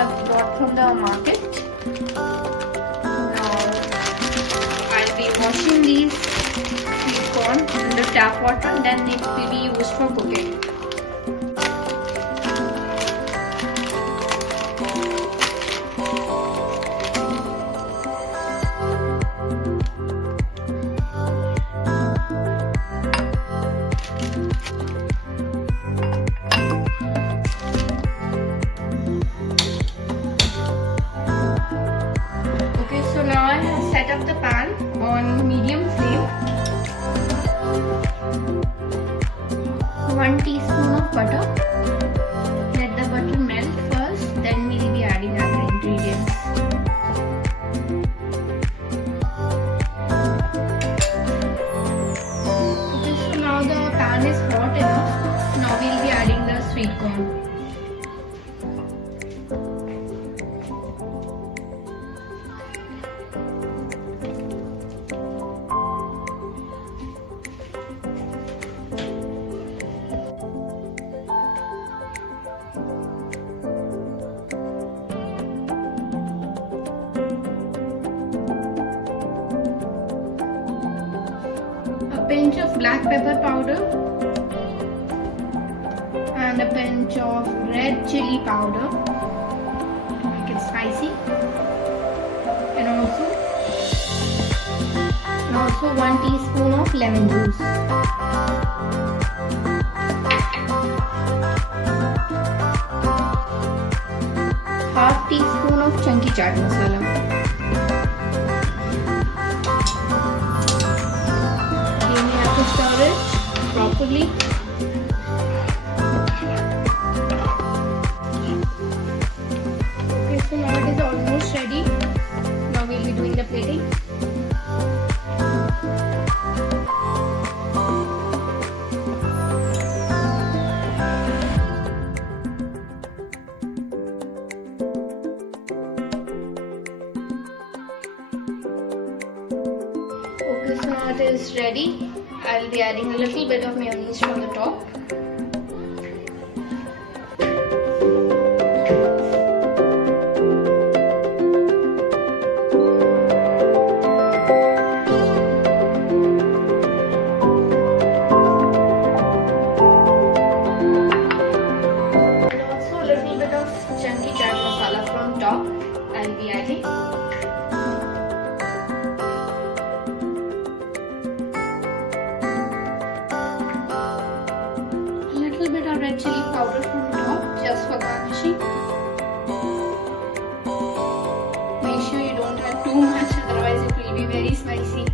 have bought from the market. Now I'll be washing these sweet corn in the tap water, then it will be used for cooking. So now I have set up the pan on medium flame. 1 teaspoon of butter. Let the butter melt first, then we will be adding other ingredients. Okay, so now the pan is hot enough. Now we will be adding the sweet corn. Pinch of black pepper powder and a pinch of red chili powder to make it spicy, and also 1 teaspoon of lemon juice. Half teaspoon of chunky chaat masala. Stir it properly. Okay, so now it is almost ready. Now we'll be doing the plating. Okay, so now it is ready. I'll be adding a little bit of mayonnaise from the top. And also a little bit of chunky chaat masala from top. I'll be adding. Bit of red chili powder from top just for garnishing. Make sure you don't add too much, otherwise it will be very spicy.